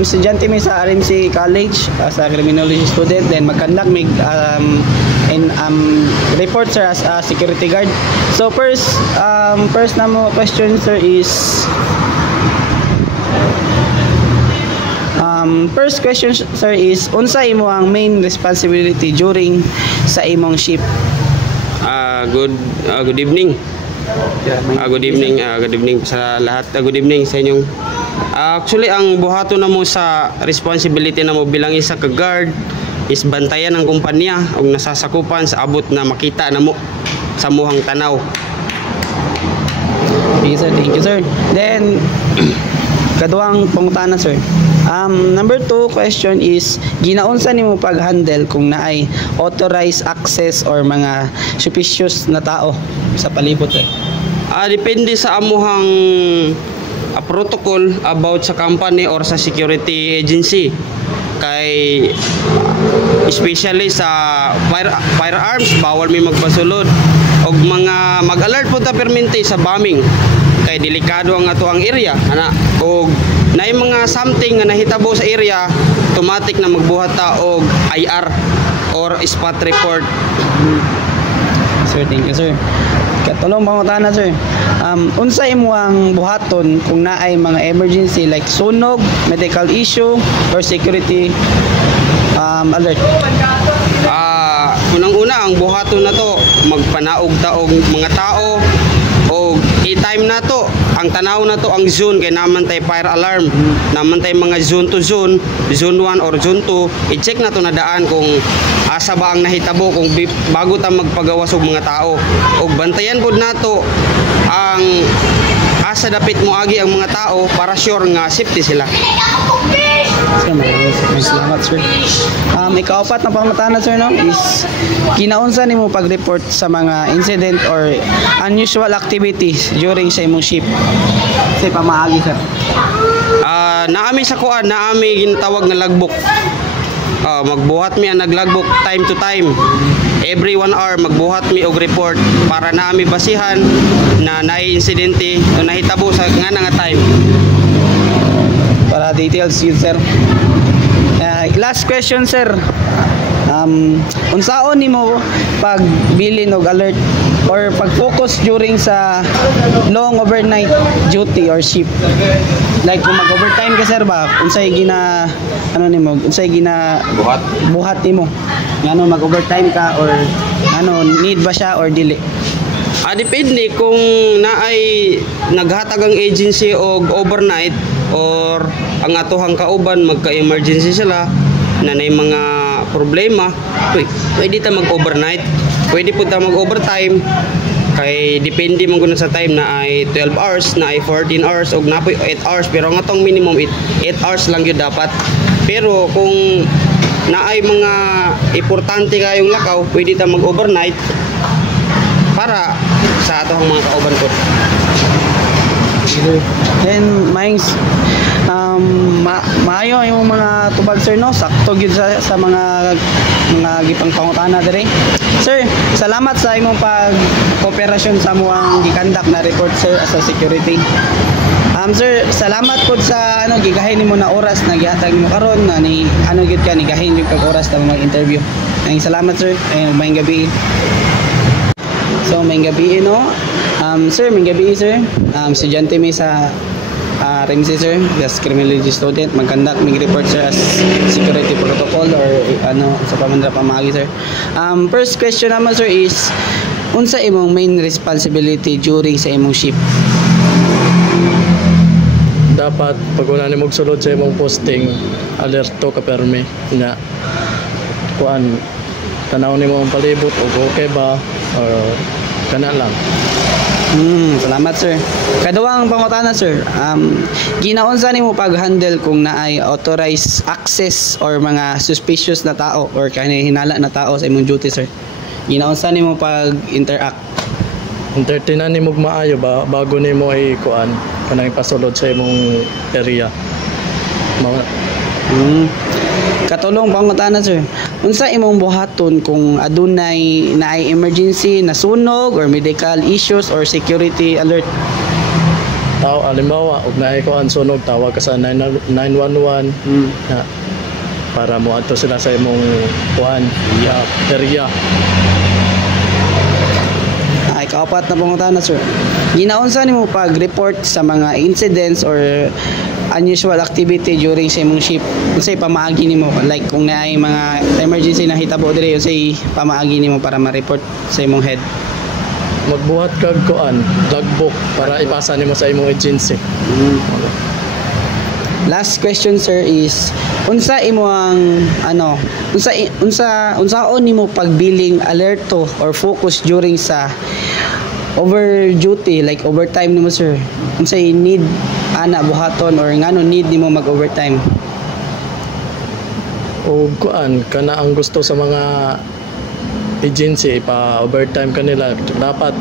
Estudyante mi sa RMC College as a criminology student, then mag-conduct mig report sir as a security guard. So first na mo question sir is first question sir is unsa imo ang main responsibility during sa imong shift? Good evening. Good evening sa lahat. Good evening sa inyong. Actually, ang buhato na mo sa responsibility na mo bilang isa ka guard is bantayan ang kumpanya o nasasakupan sa abot na makita na mo sa muhang tanaw. Okay, sir. Thank you, sir. Then, kaduang pangutana, sir. Number 2 question is ginaunsa nimo pag-handle kung naay authorized access or mga suspicious na tao sa palibot, sir? Depende sa amuhang protocol about sa company or sa security agency. Kay especially sa firearms bawal mi magpasulod og mga mag-alert po ta permente sa bombing kay delikado ang ato ang area ana og naay mga something nga nahitabo sa area automatic na magbuhat ta og IR or spot report. Sir, thank you, sir. Katulong pangutana, sir. Unsa imo ang buhaton kung naay mga emergency like sunog, medical issue or security alert? Unang-una ang buhaton na to magpanaog ta og mga tao o i-time na to ang tanaw na to ang zone kay naman tay fire alarm naman tay mga zone to zone 1 or zone 2 i-check na to na daan kung asa ba ang nahitabo kung bago ta magpagawas og mga tao og bantayan pod nato ang asa dapit mo agi ang mga tao para sure nga safety sila. Salamat, sir. Ikaapat na pangutana, sir, no, is kinaunsa nimo pag-report sa mga incident or unusual activities during sa imong shift? Sa pamaagi, sir. Naami sa kuan, naami ginatawag na logbook. Magbuhat mi ang naglagbok time to time. Every 1 hour magbuhat mi og report para naami basihan na naay insidente o nahitabo sa nga time. Para details yun, sir. Last question, sir. Unsaon nimo pagbilin og alert or pag-focus during sa long overnight duty or shift? Like kung mag-overtime ka, sir, ba unsay unsay buhat nimo? Ngano mag-overtime ka or need ba siya or dili? Depende kung naay naghatag ang agency og overnight or ang atohang kauban magka-emergency sila na nay mga problema, pwede ta mag-overnight, pwede po ta mag-overtime kay depende man gud sa time na ay 12 hours, na ay 14 hours og napoy 8 hours pero ang atong minimum 8 hours lang gyud dapat. Pero kung naay mga importante kayong lakaw, pwede ta mag-overnight para sa atong mga kauban po. Then maayo yung mga tubag, sir, no, sakto gyud sa mga gipang pangutana dire. Sir, salamat sa imong pag-kooperasyon sa among gikandak na report, sir, as a security. Sir, salamat po sa gigahin nimo na oras na gihatag nimo karon na ni gyud ka ni gahin gyud kag oras ta mag-interview. Salamat, sir. Mayong gabi. So, mayong gabi, no? Sir, mayong gabi, sir. Estudyante mi sa RMC, sir, as criminology student, mag-conduct mig report, sir, as security protocol or sa pamagi, sir. First question naman, sir, is unsa imong main responsibility during sa imong shift? Dapat pag wala nimo sulod sa imong posting, alerto ka permi na kuan tanaw nimo ang palibot o okay ba or kana lang. Salamat, sir. Kaduwang pangutana, sir. Ginaunsa nimo pag-handle kung naay authorized access or mga suspicious na tao or hinala na tao sa imong duty, sir? Ginaunsa nimo pag-interact? Entertainan nimo maayo ba bago nimo ay kuan kanang pasulod sa imong area. Katulong pangutana, sir. Unsa imong buhaton kung adunay naay emergency na sunog or medical issues or security alert? tao halimbawa ug naay ko ang sunog tawag ka sa 911 na para mo adto sila sa imong kuan area. Ay, kaupat na pangutana, sir. Ginaunsa nimo pag-report sa mga incidents or unusual activity during sa imong shift? Unsay pamaagi nimo, like kung naay mga emergency na hitabo diri, unsay pamaagi nimo para ma-report sa imong head? Magbuhat kag kuan logbook para ipasa nimo sa imong agency. Last question, sir, is unsa imo ang unsaon nimo pagbilling alerto or focus during sa over duty, like overtime nimo, sir? Unsay need ana buhaton or ngano need nimo mag overtime? O kuan kana ang gusto sa mga agency pa overtime kanila dapat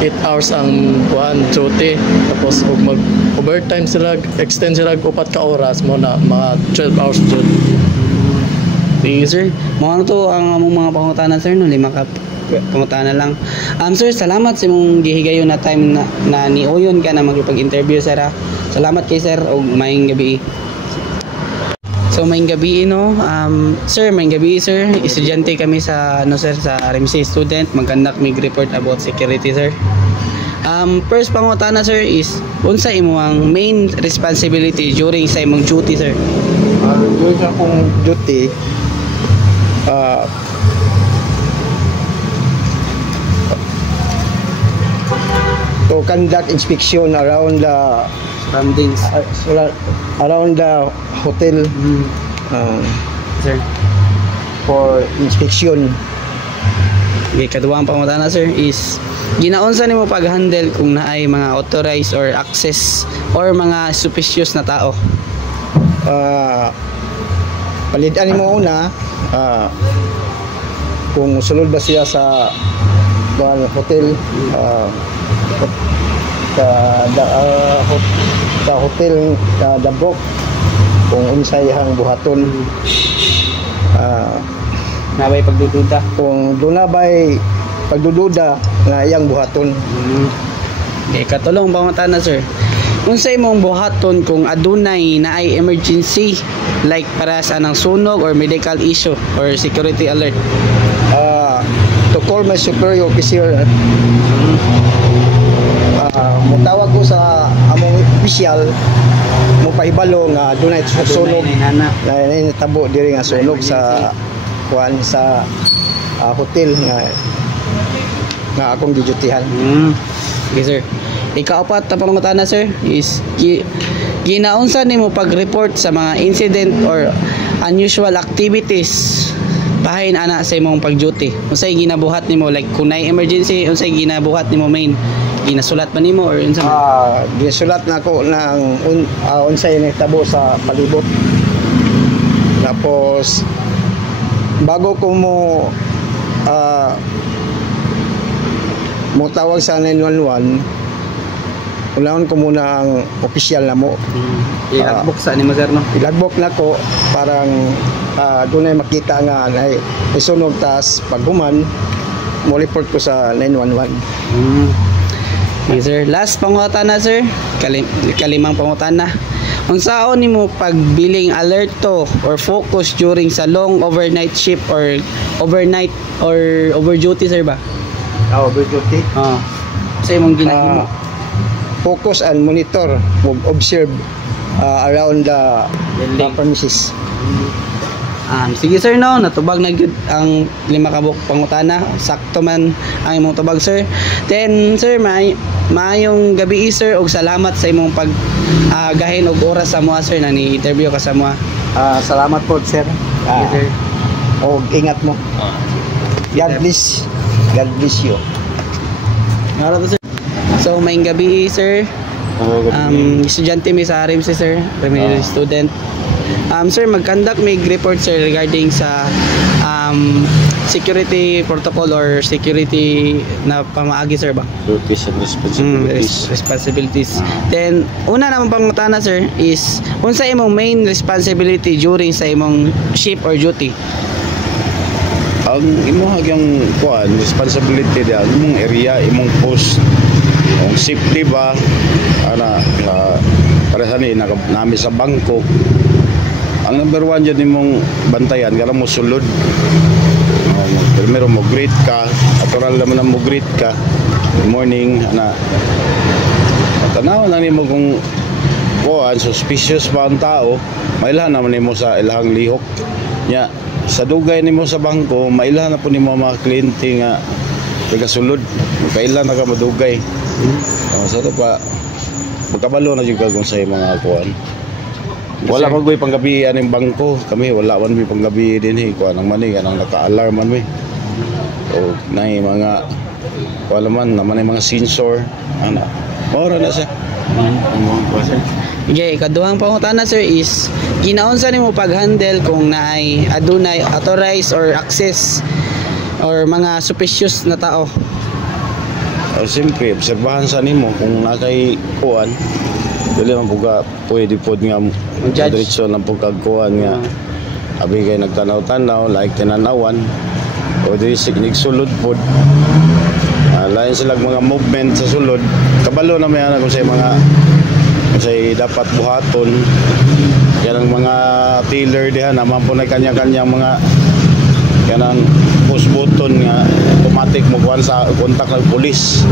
8 hours ang kuan duty, tapos ug mag overtime sila extend sila upat ka oras mo na mga 12 hours jud. Sige, sir, mo to ang among mga pangutana, sir, no, 5 ka pangutana lang. Sir, salamat sa imong gihigayon na time na niuyon ka na magpag-interview, sir, ha. Salamat kay sir og maayong gabi. So maayong gabi, no. Sir, maayong gabi, sir. Estudyante kami sa sir, sa RMC student, mag-conduct mig report about security, sir. First pangutana, sir, is unsa imo ang main responsibility during sa imong duty, sir? During akong duty, to conduct inspection around the Surroundings. around the hotel Sir. for inspection. Okay, kaduwang pangutana, sir, is ginaunsa nimo pag-handle kung naay mga authorized or access or mga suspicious na tao? Palitan mo una kung sulod ba siya sa hotel, sa hotel Dabok, kung unsay hang buhaton, Nabay pagdududa. kung dunabay pagdududa nga iyang buhaton. Okay, katulong pangutana, sir. Unsay imong buhaton kung adunay naay emergency, like para sa anang sunog or medical issue or security alert? To call my superior officer, mutawag ko sa among official, mo pahibalo nga dunay sunog na natabo diri nga sunog sa kuan sa hotel nga akong gidutihan. Okay, sir. Ikaapat na pangutana, sir, is ginaunsa nimo pag-report sa mga incident or unusual activities bahin ana sa imong pag-duty? Unsay ginabuhat nimo, like kung naay emergency, unsay ginabuhat nimo main? Ginasulat man nimo or unsa? Gisulat na ako ng unsay nahitabo sa palibot. Tapos bago ko mo tawag sa 911, unaon ko muna ang official na mo. Ilagbok sa nimo, sir, no? Ilagbok na ko parang doon ay makita nga ay sunog, tas paghuman mo report ko sa 911. Okay, sir. Last pangutana, sir. Kalimang pangutana. Unsaon nimo pagbiling alerto or focus during sa long overnight shift or overnight or over duty, sir, ba? Over duty. Sa imong ginahimo. Focus and monitor, observe around the premises. Sige, sir, no, natubag na gyud ang 5 ka pangutana. Sakto man ang imong tubag, sir. Then, sir, maayong gabi, sir, og salamat sa imong gahin og oras sa moa, sir, na ni-interview ka sa moa. Salamat po, sir. Sir. Og ingat mo. God bless. God bless you. Ngara to, sir. So, maayong gabi, sir. Estudyante mi sa RMC, sir. Remedial student. Sir, mag-conduct may report, sir, regarding sa security protocol or security na pamaagi, sir, ba? Duties and responsibilities. Responsibilities. Then, una naman pangutana, sir, is unsa imong main responsibility during sa imong shift or duty? Ang imong hagyang kuan responsibility da imong area, imong post Kung safety ba, para sa nami sa bangko, ang number one dyan mong bantayan, kaya mo sulod. Primero mo greet ka, natural naman mo greet ka. Good morning, tanaw lang mo kung suspicious ba ang tao, mailahan naman mo sa ilahang lihok. Nya, sa dugay nimo sa bangko, mailahan na po nimo mga kliyente nga tagasulod. Kailan na ka madugay. Sa ito pa, magkabalo na juga kung sa mga kuan. Wala magway panggabi aning bangko. Kami wala man may panggabi din kuan ang mani kanang naka-alarm man mi. O nay mga wala man naman ay mga sensor ora na siya. Okay, kaduhang pangutana sir is ginaunsa nimo pag-handle kung naay adunay authorized or access or mga suspicious na tao? Siyempre, obserbahan sa nimo kung nakay kuan. Dili man buga pwede pod nga diretso lang pug kagkuan nga abi kay nagtanaw-tanaw like tinanawan o dili signig sulod pod. Lain sila mga movement sa sulod. Kabalo na may kung sa mga dapat buhaton. Yan ang mga tiller diha naman po na kanya-kanyang mga kanang push button nga automatic mo kuan sa kontak ng pulis.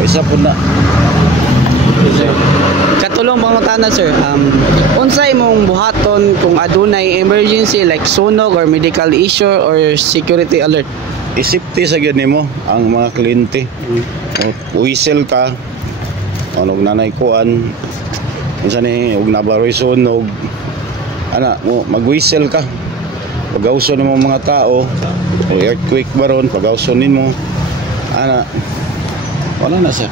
Isa po na. Katulong pangutana sir, unsay imong buhaton kung adunay emergency like sunog or medical issue or security alert? Isipti sa gyud nimo ang mga kliyente. Whistle ka. Ano nanay kuan. Minsan og nabaroy sunog. Mag-whistle ka. Pag-awson nimo mga tao, earthquake baron, pag-awson nimo. Wala na siya.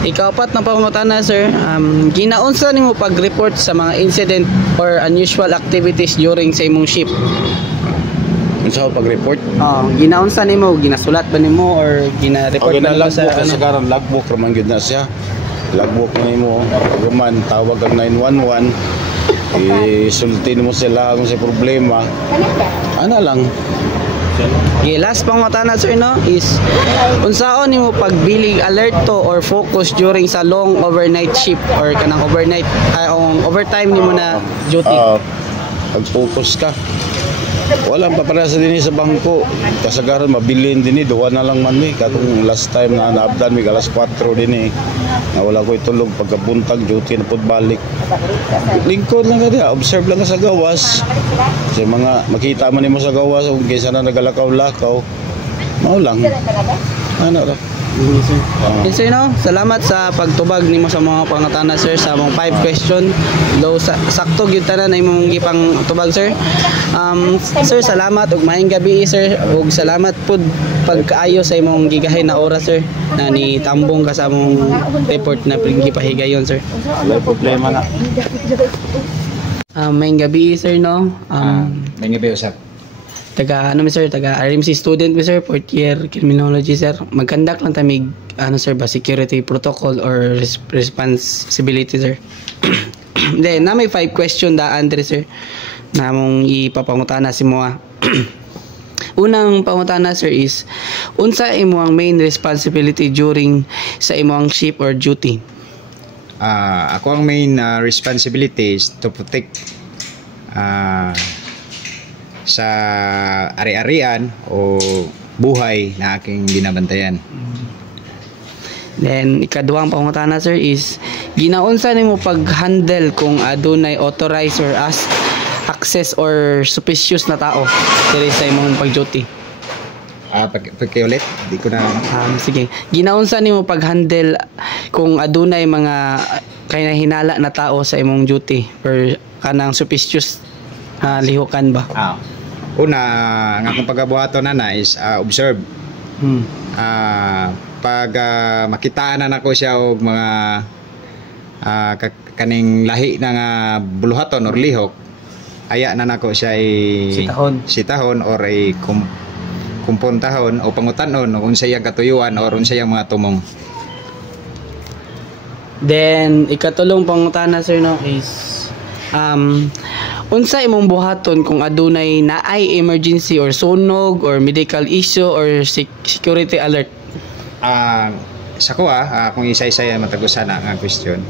Ikapat na pangutana sir, ginaunsa nimo pag-report sa mga incident or unusual activities during sa imong ship? Unsa pag-report? Ginaunsa nimo, ginasulat ba nimo or gina-report ba nimo sa karon logbook raman gyud na siya. Logbook nimo, man tawag ang 911. Isultin mo sila kung sa problema. Lang. Okay, last pangutana sir no is unsaon nimo pagbilig alerto or focus during sa long overnight shift or kanang overnight overtime nimo na duty? Pag-focus ka. Walang paparasa din sa bangko. Kasagaran mabilin din duwa na lang man mi. Katong last time na naabdan mi alas 4 din na wala ko itulog pagkabuntag duty na pud balik. Lingkod lang ka observe lang ka sa gawas. Kasi mga makita man nimo sa gawas kung kaysa na nagalakaw-lakaw. Mao lang. Ra. Yes sir no, salamat sa pagtubag nimo sa mga pangutana sir sa among 5 question. Though sakto gyud tanan imong gipang tubag sir. Sir salamat ug maayong gabi sir ug salamat pud pagkaayo sa imong gigahay na oras sir na ni tambong ka sa among report na gipahigayon sir. Wala problema na. Maayong gabi sir no. Maayong gabi usap. Taga RMC student mi sir, 4th year criminology sir. Magkandak lang tamig sir ba security protocol or responsibility sir. Then na may 5 question daan dire sir na mong ipapangutana si mo. Unang pangutana sir is unsa imong main responsibility during sa imong shift or duty? Ako ang main responsibility is to protect sa ari-arian o buhay na aking binabantayan. Then ikaduhang pangutana sir is ginaunsa nimo pag-handle kung adunay authorized or access or suspicious na tao diri sa imong pag-duty? Pagkiulit, di ko na sige. Ginaunsa nimo pag-handle kung adunay mga kinahinala na tao sa imong duty or kanang suspicious lihukan ba? Una, ang akong pagabuhaton na is observe. Pag makitaan na nako siya og mga kaning lahi na nga buluhaton or lihok, aya na nako siya sitahon or kumpuntahon o pangutanon kung siya katuyuan or kung siya mga tumong. Then ikatulong pangutana sir no is unsa imong buhaton kung adunay naay emergency or sunog or medical issue or security alert? sa kuha, kung isa-isa matagusan na nga question.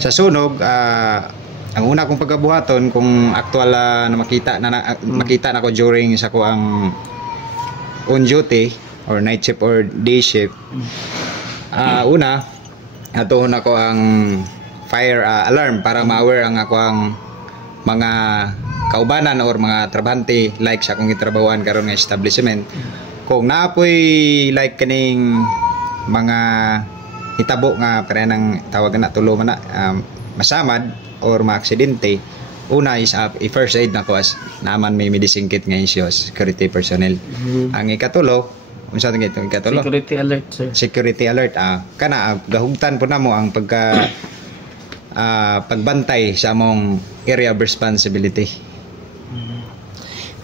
Sa sunog, ang una kong pagkabuhaton kung actual na makita na ko during sa ko ang on duty or night shift or day shift. Una, atuhon ako ang fire alarm para ma-aware ang ako ang mga kaubanan or mga trabahante like sa akong gitrabahuan karon nga establishment. Kung naapoy like kaning mga hitabo nga para nang tawagan na tulo man na masamad or maaksidente, una is i-first aid na ko as naman may medicine kit nga issues security personnel. Ang ikatulo, unsa tong ikatulo? Security alert, sir. Security alert. Kana gahugtan po namo ang pagbantay sa among area of responsibility.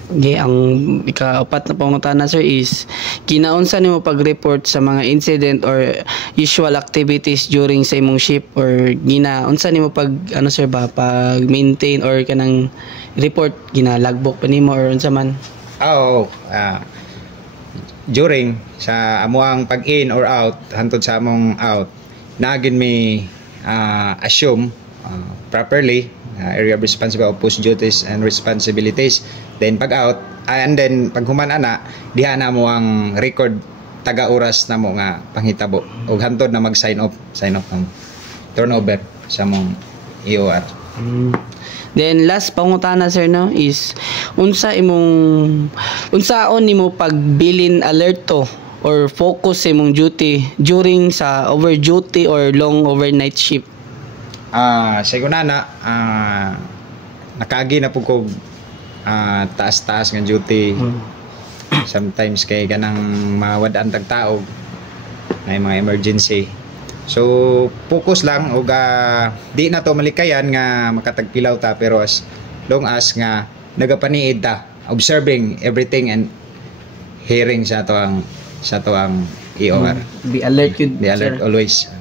Okay, ang ika-upat na pangutana, sir, is kinaunsa nimo pag-report sa mga incident or usual activities during sa imong shift or ginaunsa nimo pag ano, sir, ba pag maintain or kanang report logbook pa nimo or unsa man? During sa amuang pag-in or out hantod sa among out nagin may assume properly area of responsibility of post duties and responsibilities, then pag out and then pag human ana diha na mo ang record taga oras na mo nga panghitabo ug hantod na mag sign off ng turnover sa mong EOR. Then last pangutana, sir, no, is unsaon nimo pagbilin alerto or focus sa imong duty during sa over duty or long overnight shift? Siguna nakaagi na po ko taas-taas nga duty. Sometimes kay ganang mawad-an tag tao na mga emergency. So focus lang ug di na to malikayan nga makatagpilaw ta, pero as long as nga nagapaniid ta observing everything and hearing sa to ang EOR. Be alert yun, Be alert sir. always.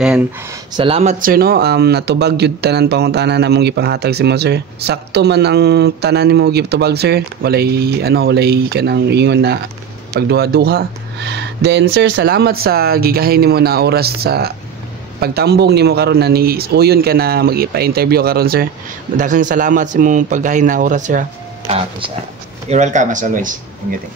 Then salamat, sir, no, natubag yun tanan pangutana na mong gipanghatag si mo, sir. Sakto man ang tanan nimo gitubag, sir, walay kanang ingon na pagduha-duha. Then sir, salamat sa gigahin nimo na oras sa pagtambong nimo karon na ni uyon ka na mag-ipa-interview karon, sir. Daghang salamat sa imong paggahin na oras, sir. You're welcome as always. Ingat.